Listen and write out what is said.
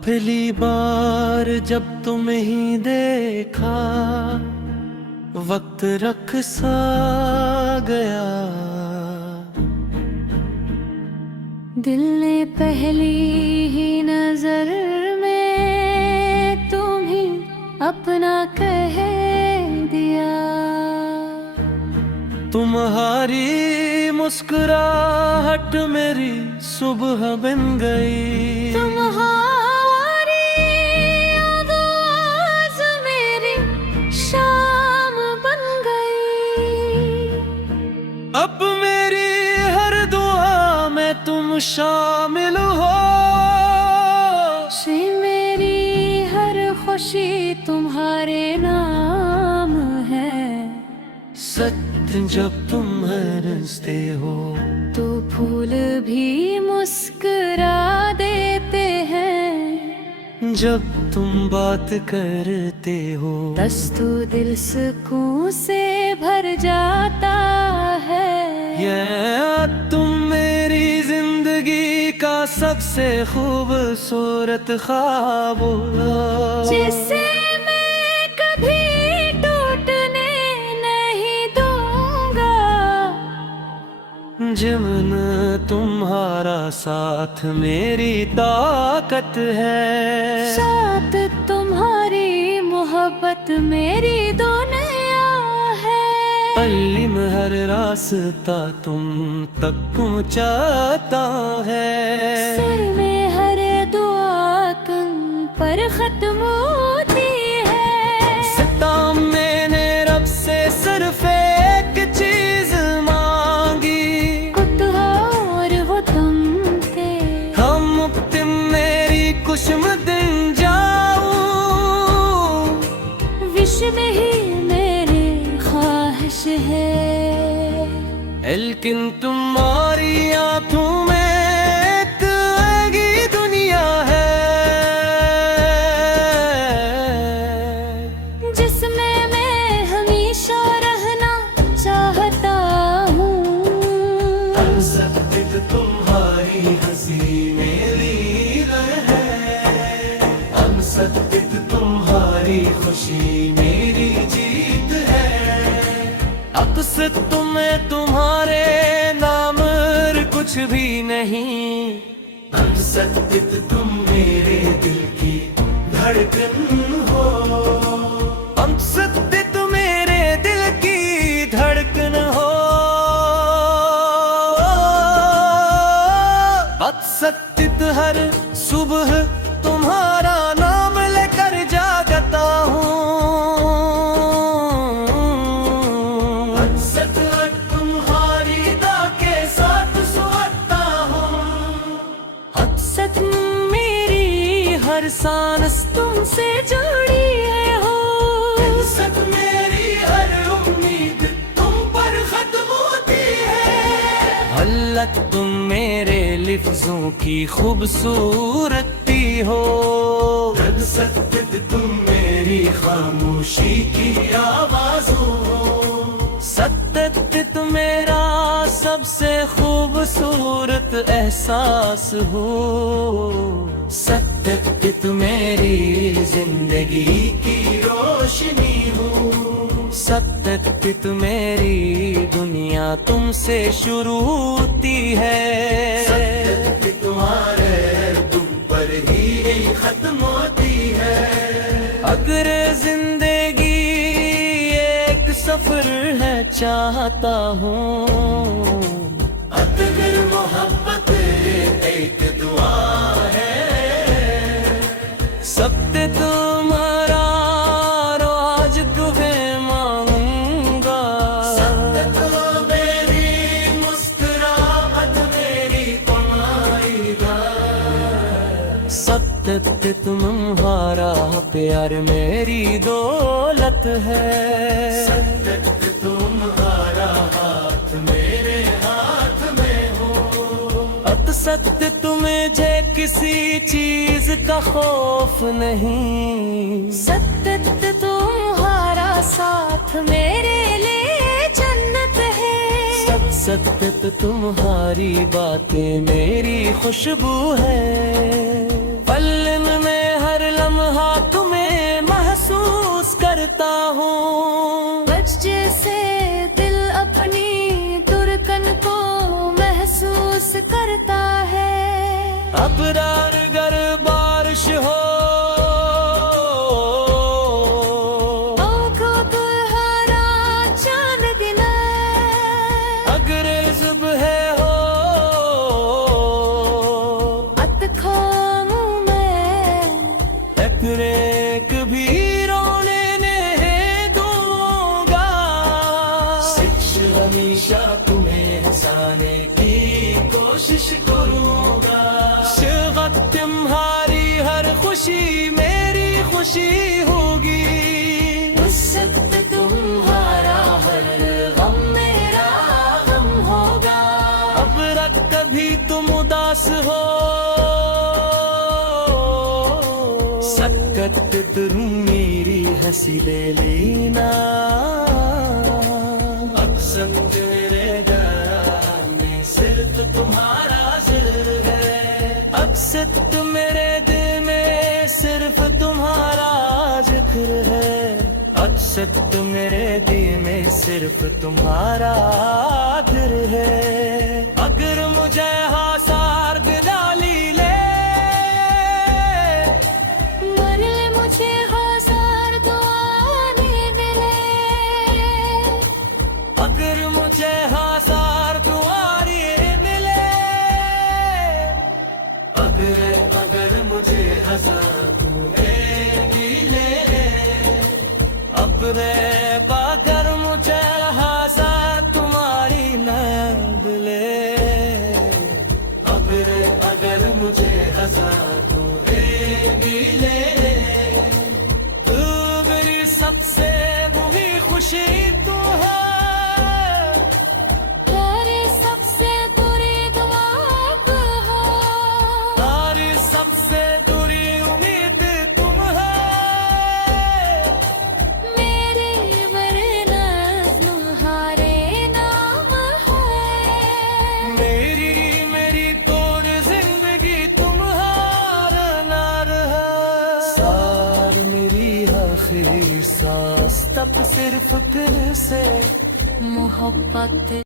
पहली बार जब तुम्हें ही देखा वक्त रख सा गया, दिल ने पहली ही नजर में तुम्हें अपना कह दिया। तुम्हारी मुस्कुराहट मेरी सुबह बन गई, तुम्हारी आवाज़ मेरी शाम बन गई। अब मेरी हर दुआ में तुम शामिल हो, मेरी हर खुशी तुम्हारे नाम है। सत्य जब तुम हंसते हो तो फूल भी मुस्कुरा देते हैं, जब तुम बात करते हो दस्तू दिल सुकून से भर जाता है। ये तुम मेरी जिंदगी का सबसे खूबसूरत ख्वाब हो, जिसे मैं कभी टूटने नहीं दूंगा। जीवन तुम्हारा साथ मेरी ताकत है, साथ तुम्हारी मोहब्बत मेरी दुनिया है। अल्लीम हर रास्ता तुम तक पहुंचाता है, सर में हर दुआ तुम पर खत्म होती है। सता मैंने रब से सिर्फ एक चीज मांगी, कुछ और वो तुम थे। हम मुक्तिम मेरी खुशमदिन जाऊं, विश्व में ही मेरी ख्वाहिश है। लेकिन तुम्हारी आंखों में एक अलगी दुनिया है, जिसमें मैं हमेशा रहना चाहता हूँ। अनसत्य तुम्हारी हंसी मेरी है, अनसत्य तुम्हारी खुशी मेरी जीत है। अक्सर तुम्हें तुम्हारे नाम कुछ भी नहीं, अनसत्य तुम मेरे दिल की धड़कन हो, अनसत्य तुम मेरे दिल की धड़कन हो। सत्य हर सुबह तुम्हारा नाम लेकर जागता हूँ, सत्य तुम्हारी दा के साथ सोता हूँ। सच मेरी हर सांस तुमसे जुड़ी है हो, सच मेरी हर उम्मीद तुम पर खत्म होती है। हल्लत तुम मेरे लिफ्ज़ों की खूबसूरती हो, सत्य तुम मेरी खामोशी की आवाज़ हो। सत्य तुम मेरा सबसे खूबसूरत एहसास हो, सत्य तुम मेरी जिंदगी की रोशनी हो। सत्य तुम मेरी दुनिया तुमसे शुरू होती है, सत्य तुम्हारे तुम पर ही खत्म होती है। अगर जिंदगी एक सफर है चाहता हूँ, अगर मोहब्बत एक दुआ है। सत्य तुम्हारा आज तुम्हें मांगूंगा, सत्य तो मेरी मुस्कुराहट मेरी तुम्हारी राह। सत्य तुम्हारा प्यार मेरी दौलत है, सत्य तुम्हारा मेरे हाथ में हो। अकसत तुम्हें किसी चीज का खौफ नहीं, सतत तुम्हारा साथ मेरे लिए जन्नत है। सतत तुम्हारी बातें मेरी खुशबू है। पलन में हर लम्हा तुम्हें महसूस करता हूँ। बच जैसे दिल अपनी दुर्गन को महसूस करता है। अबरार गर बारिश हो, आँखों तुम्हारा चांद गिना। अगर सुबह हो अत खामू मैं, एक भी रोने नहीं दूंगा। हमेशा तुम्हें हंसाने की कोशिश करूंगा। शिगत तुम्हारी हर खुशी मेरी खुशी होगी। उसत तुम्हारा हर गम मेरा गम होगा। अब रख कभी तुम उदास हो, सकत तुम मेरी हंसी ले लेना। अक्सर मेरे दिल में सिर्फ तुम्हारा जिक्र है। अक्सर मेरे दिल में सिर्फ तुम्हारा जिक्र है। अक्सर मेरे दिल में सिर्फ तुम्हारा दिल है। अगर मुझे हासार दिलाली ले, मरे मुझे हासार दुआने मिले। अगर मुझे हासार दुआरी मिले। अगर मुझे हजार तुम्हें मिले। अपने पाकर मुझे हासा तुम्हारी नैन ले। अगर मुझे हजार तुम्हें मिले। तू मेरी सबसे बुरी खुशी तू है। तेरी सबसे दूरी दुआ तू हो। तारी सबसे दूरी उम्मीद तुम है। मेरे वरना तुम्हारे नाम है। मेरी तोड़ जिंदगी तुम्हारा नार है। सार मेरी आखिरी सांस तब सिर्फ फिर से मोहब्बत